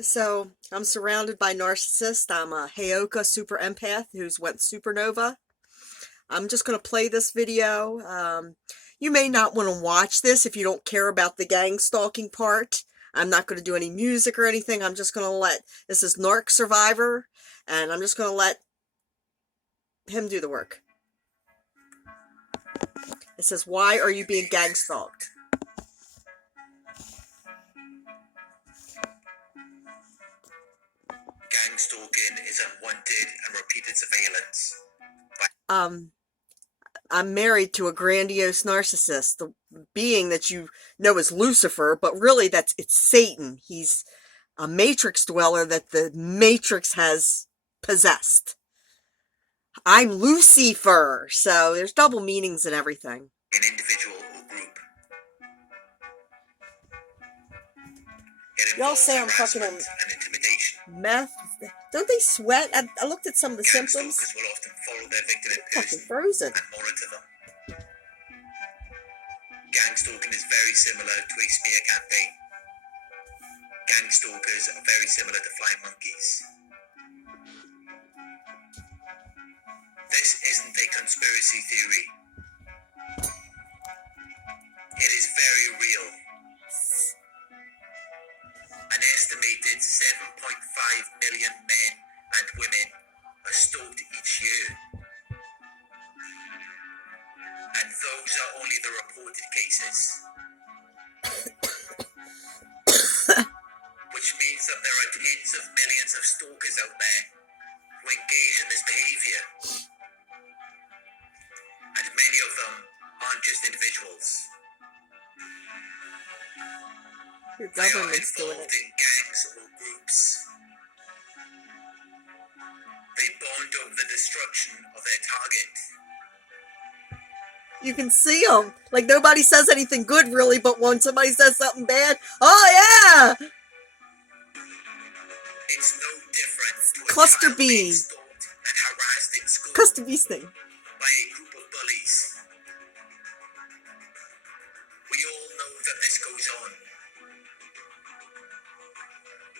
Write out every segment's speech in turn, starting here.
So I'm surrounded by narcissists. I'm a Heyoka super empath who's went supernova. I'm just going to play this video. You may not want to watch this if you don't care about the gang stalking part. I'm not going to do any music or anything. I'm just going to this is Narc Survivor, and I'm just going to let him do the work. It says, why are you being gang stalked? Gang stalking is unwanted and repeated surveillance. I'm married to a grandiose narcissist, the being that you know is Lucifer, but really it's Satan. He's a matrix dweller that the matrix has possessed. I'm Lucifer, so there's double meanings and everything. An individual or group. Y'all say I'm fucking and intimidation. meth. Don't they sweat? I looked at some of the Gang symptoms. stalkers will often follow their victim in person fucking frozen. and monitor them. Gang stalking is very similar to a smear campaign. Gang stalkers are very similar to flying monkeys. This isn't a conspiracy theory. It is very real. An estimated 7.5 million men and women are stalked each year. And those are only the reported cases. Which means that there are tens of millions of stalkers out there who engage in this behavior. And many of them aren't just individuals. Your They are government's doing involved it. in gangs or groups. They bond over the destruction of their target. You can see them. Like, nobody says anything good, really, but when somebody says something bad, oh, yeah! It's no different to a Cluster child B. being stalked and harassed in school Cluster B thing. by a group of bullies. We all know that this goes on.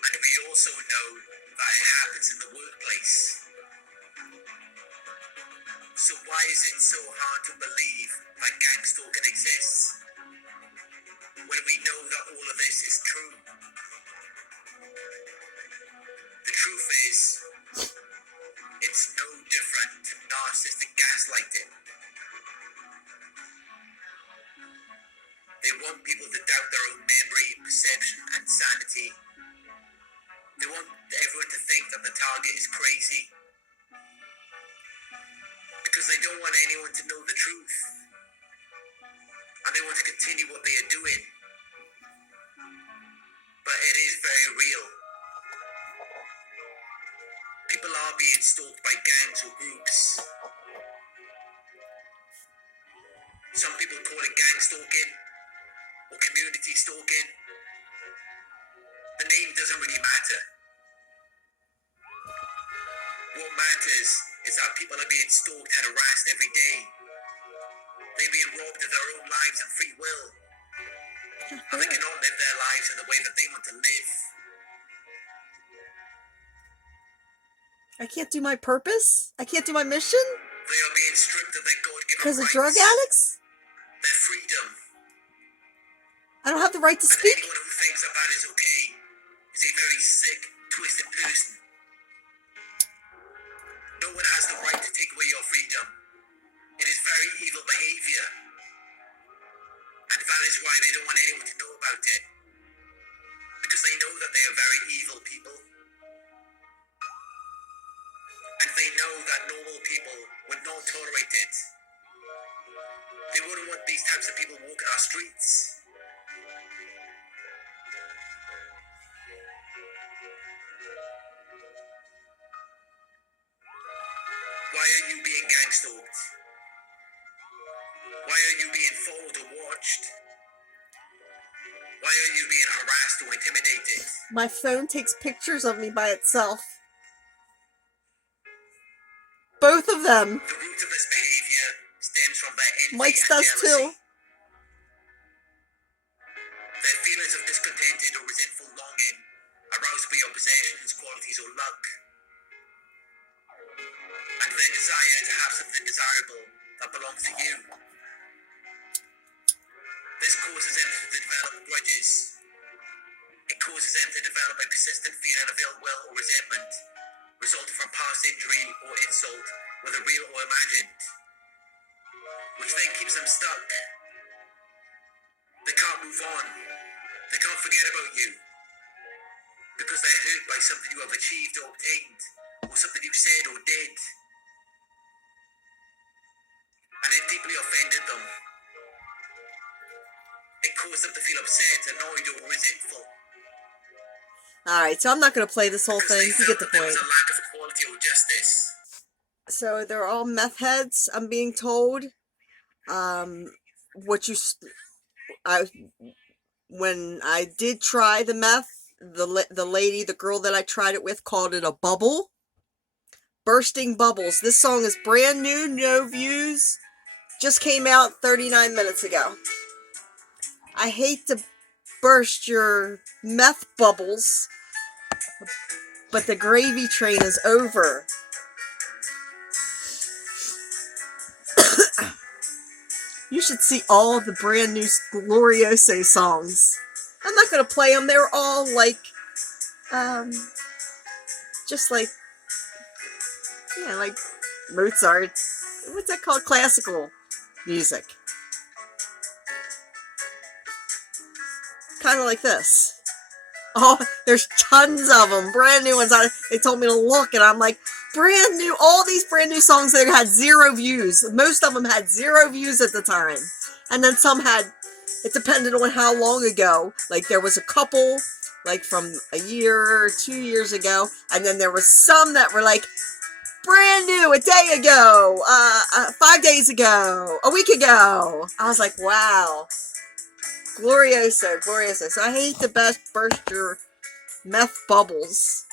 And we also know that it happens in the workplace. So why is it so hard to believe that gang stalking exists when we know that all of this is true? The truth is, it's no different to narcissistic gaslighting. They want people to doubt their own memory, perception, and sanity. They want everyone to think that the target is crazy. Because they don't want anyone to know the truth. And they want to continue what they are doing. But it is very real. People are being stalked by gangs or groups. Some people call it gang stalking or community stalking. The name doesn't really matter. What matters is that people are being stalked and harassed every day. They're being robbed of their own lives and free will. And they cannot live their lives in the way that they want to live. I can't do my purpose? I can't do my mission? They are being stripped of their God-given Because of rights, drug addicts? their freedom. I don't have the right to And speak? anyone who thinks that that is okay is a very sick, twisted person. No one has the right to take away your freedom. It is very evil behavior. And that is why they don't want anyone to know about it. Because they know that they are very evil people. And they know that normal people would not tolerate it. They wouldn't want these types of people walking our streets. Why are you being gang stalked? Why are you being followed or watched? Why are you being harassed or intimidated? My phone takes pictures of me by itself. Both of them. The root of this behavior stems from their envy Mike's and does jealousy. too. Their feelings of discontented or resentful longing aroused by your possessions, qualities, or luck, and their desire to have something desirable that belongs to you. This causes them to develop grudges. It causes them to develop a persistent feeling of ill will or resentment, resulting from past injury or insult, whether real or imagined, which then keeps them stuck. They can't move on. They can't forget about you, because they're hurt by something you have achieved or obtained, or something you said or did, and it deeply offended them. It caused them to feel upset, annoyed, or resentful. Alright, so I'm not going to play this whole Because thing. they You get felt the that there point. was a lack of equality or justice. So they're all meth heads, I'm being told. When I did try the meth, the girl that I tried it with called it a bubble. Bursting Bubbles. This song is brand new, no views. Just came out 39 minutes ago. I hate to burst your meth bubbles, but the gravy train is over. You should see all the brand new Glorioso songs. I'm not going to play them. They're all like, just like, yeah, like Mozart. What's that called? Classical music. Kind of like this. Oh, there's tons of them. Brand new ones. They told me to look, and I'm like, brand new. All these brand new songs that had 0 views. Most of them had 0 views at the time. And then some had, it depended on how long ago. Like, there was a couple, like, from a year or 2 years ago. And then there was some that were, like, brand new, a day ago, 5 days ago, a week ago. I was like, wow. Glorioso, Glorioso. So I hate to burst your meth bubbles.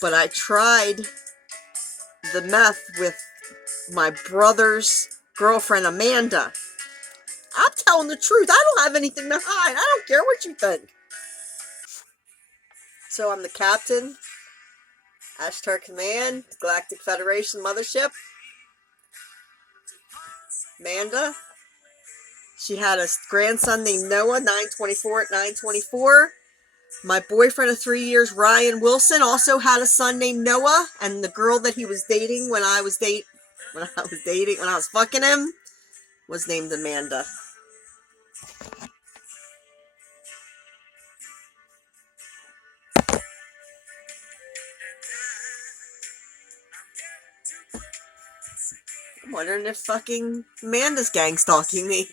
But I tried the meth with my brother's girlfriend, Amanda. I'm telling the truth. I don't have anything to hide. I don't care what you think. So I'm the captain. Ashtar Command, Galactic Federation Mothership. Amanda. She had a grandson named Noah, 924 at 924. My boyfriend of 3 years, Ryan Wilson, also had a son named Noah, and the girl that he was dating when I was fucking him was named Amanda. I'm wondering if fucking Amanda's gang stalking me.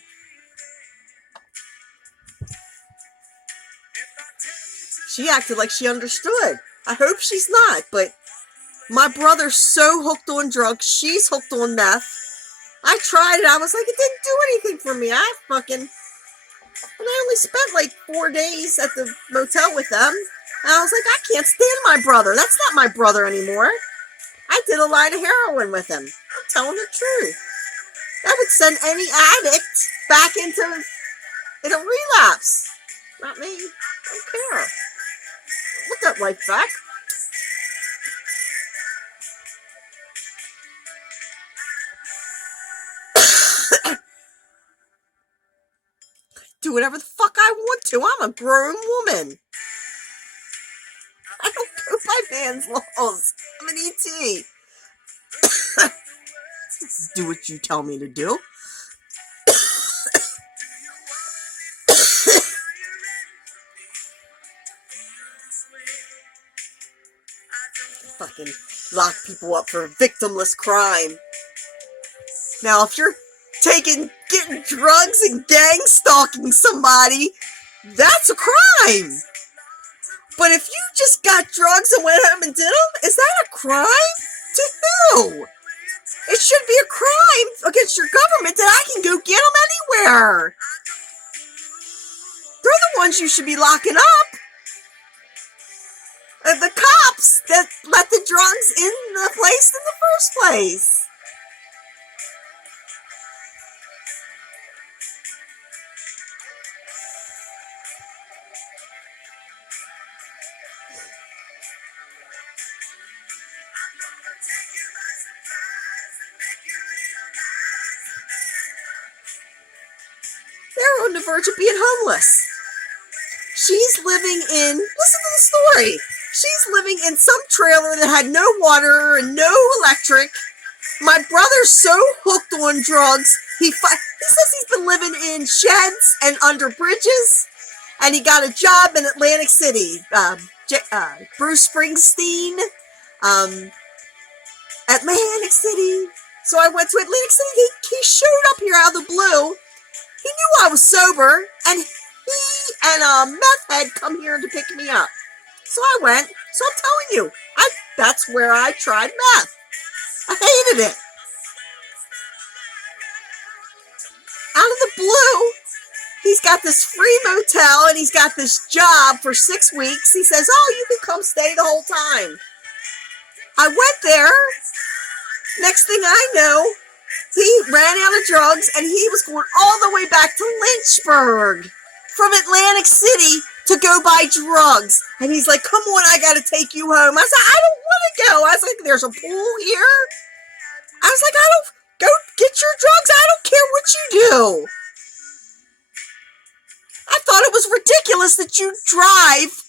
She acted like she understood. I hope she's not, but my brother's so hooked on drugs. She's hooked on meth. I tried it. I was like, it didn't do anything for me. And I only spent like 4 days at the motel with them. And I was like, I can't stand my brother. That's not my brother anymore. I did a line of heroin with him. I'm telling the truth. That would send any addict back into a relapse. Not me. I don't care. Look that life back. Do whatever the fuck I want to. I'm a grown woman. I don't go by man's laws. I'm an ET. Do what you tell me to do. Fucking lock people up for victimless crime. Now, if you're getting drugs and gang stalking somebody, that's a crime. But if you just got drugs and went home and did them, is that a crime? To who? It should be a crime against your government that I can go get them anywhere. They're the ones you should be locking up. The cops that let the drugs in the place in the first place. on the verge of being homeless. She's living in, listen to the story. She's living in some trailer that had no water and no electric. My brother's so hooked on drugs, he says he's been living in sheds and under bridges, and he got a job in Atlantic City. Bruce Springsteen, Atlantic City. So I went to Atlantic City. He showed up here out of the blue. He knew I was sober, and he and a meth head come here to pick me up. So I went. So I'm telling you, that's where I tried meth. I hated it. Out of the blue, he's got this free motel and he's got this job for 6 weeks. He says, oh, you can come stay the whole time. I went there. Next thing I know, he ran out of drugs and he was going all the way back to Lynchburg from Atlantic City to go buy drugs. And he's like, come on, I got to take you home. I said, I don't want to go. I was like, there's a pool here. I was like, go get your drugs. I don't care what you do. I thought it was ridiculous that you drive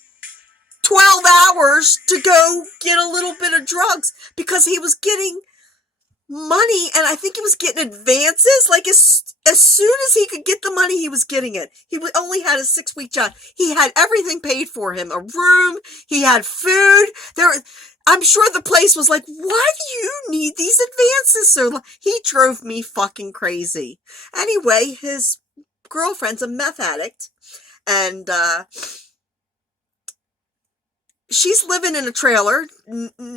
12 hours to go get a little bit of drugs, because he was getting money, and I think he was getting advances. Like as soon as he could get the money, he was getting it. He only had a 6-week job. He had everything paid for him, a room, he had food. I'm sure the place was like, why do you need these advances so long? He drove me fucking crazy. Anyway, his girlfriend's a meth addict, and she's living in a trailer,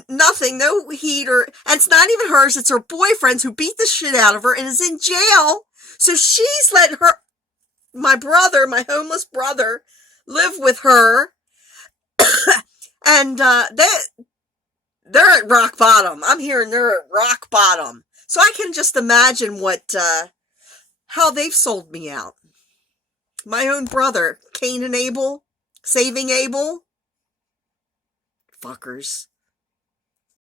nothing, no heater, and it's not even hers, it's her boyfriend's, who beat the shit out of her and is in jail. So she's letting my homeless brother, live with her, and they're at rock bottom. I'm hearing they're at rock bottom. So I can just imagine how they've sold me out. My own brother, Cain and Abel, saving Abel. Fuckers.